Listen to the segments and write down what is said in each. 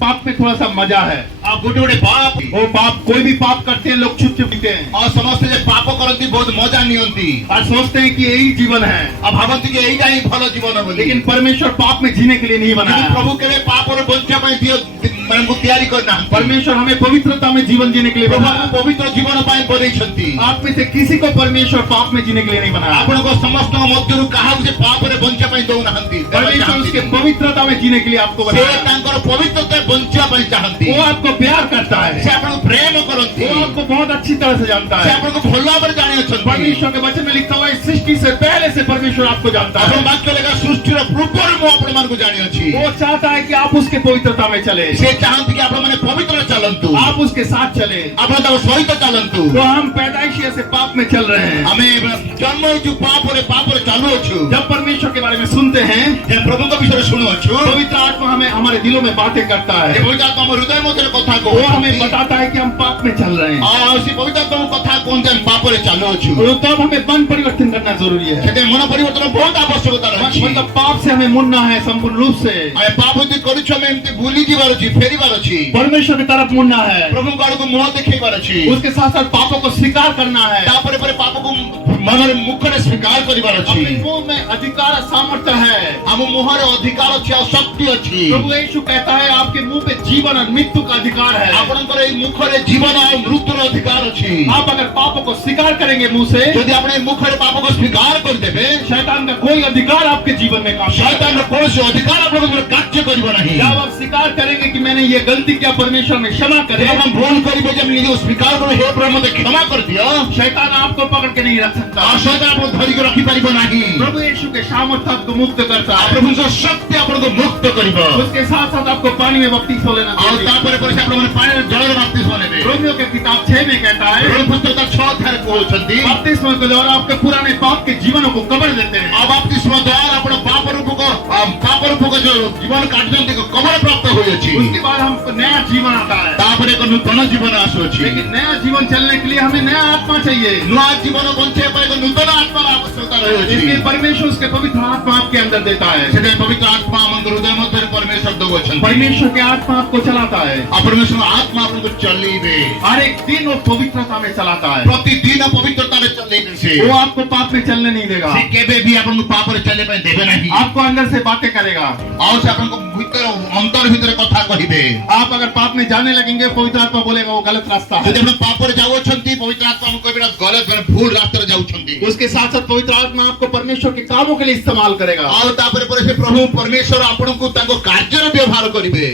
पाप में थोड़ा सा मजा है। आप गोटे गोटे पाप वो पाप, कोई भी पाप करते हैं लोग चुप चुप पीते हैं और समस्त जे पाप करती बहुत मजा नियंती और सोचते हैं कि यही जीवन है। अब भावती कि एईटा ही भल जीवन बोली लेकिन परमेश्वर पाप में जीने के लिए नहीं बनाया। प्रभु केवे पाप और बंचा पई दियो मानकु तैयारी करना। परमेश्वर हमें पवित्रता में जीवन जीने के लिए प्रभु बनाया। पवित्र जीवन पाई बनैछंती। आप में से किसी को परमेश्वर पाप में जीने के लिए नहीं बनाया। आपनको समस्त मध्यरु काहा जे पाप रे बंचा पई दउ नहंती। परमेश्वर उसके पवित्रता में जीने के लिए आपको से बनाया। तांकर पवित्रता बंचा पई चाहंती। वो आपको प्यार करता है, से आपन प्रेम करंती। वो आपको बहुत अच्छी तरह से जानता से है। आपन को भला पर जाने अछंती। परमेश्वर के वचन में लिखा हुआ है, सृष्टि से पहले से परमेश्वर आपको जानता आपन है। वाक्य लेगा सृष्टि रो पूर्व मो आपन मान को जानि अछि। वो चाहता है कि आप उसके पवित्रता में चले, से चाहंती कि आपन माने पवित्र चलंतु। आप उसके साथ चले। आपन तो सहित चलंतु। तो हम पैदाइशी से पाप में चल रहे हैं। हमें जन्म जो पाप रे चालू अछु। जब परमेश्वर के बारे में सुनते हैं, जे प्रभु को विषय सुनो अछु। पवित्र आत्मा हमें हमारे दिलों में बातें करता जे है। पवित्र आत्मा हृदय में कथा को वो हमें बताता है कि हम पाप में चल रहे हैं और उसी पवित्र आत्मा कथा कोन जे पाप रे चालू अछु। और तब हमें मन परिवर्तन करना जरूरी है। सेते मन परिवर्तन बहुत आवश्यकता रहछि। मतलब पाप से हमें मुड़ना है संपूर्ण रूप से। आए पाप जे करूछ हम एमती भूली जीवार अछि, फेरीवार अछि। परमेश्वर की तरफ मुड़ना है, प्रभु को आड़को मुह देखैवार अछि। उसके साथ साथ पापों को स्वीकार करना है। तापरे परे पाप को मन रे मुख रे स्वीकार करिवार अछि। अपने मुंह में अधिकार और सामर्थ्य है। हम मुह रे अधिकार अछि और शक्ति अछि। प्रभु यीशु कहता है आपके मुंह पे जीवन और मृत्यु का अधिकार है। आपनकर ए मुख रे जीवन और मृत्यु रो अधिकार अछि। आप अगर पापों को स्वीकार करेंगे मुंह से, यदि आपने मुख रे पाप को स्वीकार कर देबे, शैतान का कोई अधिकार आपके जीवन में काम नहीं करेगा। शैतान रो कोई अधिकार आपन को कार्य करिबो नहीं। जब आप स्वीकार करेंगे कि मैंने ये गलती किया, परमेश्वर में क्षमा करे, जब हम भूल करिबे, जब निजे स्वीकार करो हे प्रभु मते क्षमा कर दियो, शैतान आपको पकड़ के नहीं रख सकता। और शैतान आपको धरि के रखि परिबो नहीं। प्रभु यीशु के सामर्थ्य आपको मुक्त करता है। प्रभु से शक्ति आपन को मुक्त करिबो। उसके साथ साथ आपको पानी में बपतिस्मा लेना और चाहिए। तापरे परे आपन पानी रे जल रे बपतिस्मा लेबे। रोमियो के किताब 6 में कहता है, रोम पुस्तक 6 अध्याय कहउछंती, बपतिस्मा के द्वारा आपके पुराने पाप के जीवनों को कवर देते हैं। अब बपतिस्मा द्वारा अपन पाप रूप को जो जीवन काटजंती को कवर प्राप्त होय अछि। उसके बाद हमको नया जीवन आता है। तापरे को नूतन जीवन आसो अछि। लेकिन नया जीवन चलने के लिए हमें नया आत्मा चाहिए। नया जीवन बंचे पाए को नूतन आत्मा आवश्यकता रहे अछि। इसलिए परमेश्वर उसके पवित्र आत्मा आपके अंदर देता है। सेते पवित्र आत्मा मन हृदय मध्य परमेश्वर दो वचन परमेश्वर के आत्मा आपको चलाता है। परमेश्वर आत्मा आपन को चलीबे। हर एक दिन वो पवित्रता में चलाता है। प्रतिदिन पवित्रता रे चलीबे से वो आपको पाप में चलने नहीं देगा। से केबे भी आपन को पाप रे चले पे देबे नहीं। आपको अंदर से बातें करेगा और से आपन को भीतर अंतर भीतर कथा कहिबे। आप अगर पाप में जाने लगेंगे, पवित्र आत्मा बोलेगा वो गलत रास्ता है। यदि हम पाप रे जाओ छंती, पवित्र आत्मा हमको बेटा गलत भूल रास्ते रे जाऊ छंती। उसके साथ साथ पवित्र आत्मा आपको परमेश्वर के कामों के लिए इस्तेमाल करेगा। और तापरे परे से प्रभु परमेश्वर आपन को ताको कार्य रे व्यवहार करिबे।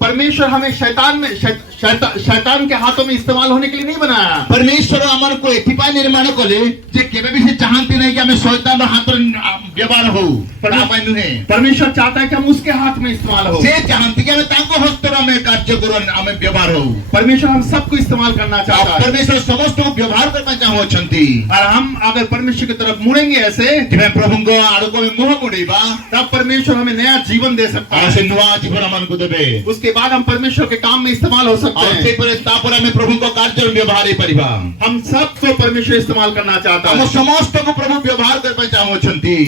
परमेश्वर हमें शैतान के हाथों में इस्तेमाल होने के लिए नहीं बनाया। परमेश्वर हमन को एथिपाई निर्माण कले जे केबे भी से चाहती नहीं कि हमें शैतान रो हाथ रे व्यवहार हो। परमेश्वर चाहता है कि हम उसके हाथ में इस्तेमाल हो। से चाहती कि हमें ताको हस्त में कार्य करो, हमें व्यवहार हो। परमेश्वर हम सबको इस्तेमाल करना चाहता है। परमेश्वर समस्त को व्यवहार करना चाहो छंती। और हम अगर परमेश्वर की तरफ मुड़ेंगे ऐसे, मैं प्रभु को आड़को में मुंह मुड़ीबा, तब परमेश्वर हमें नया जीवन दे सकता है। ऐसे नया जीवन हमन को देबे। उसके बाद हम परमेश्वर के काम में इस्तेमाल हो सकते और हैं। से पर तापर हमें प्रभु को कार्य व्यवहार ही परिबा। हम सबको परमेश्वर इस्तेमाल करना चाहता हम है। समस्त को प्रभु व्यवहार करना चाहो छंती।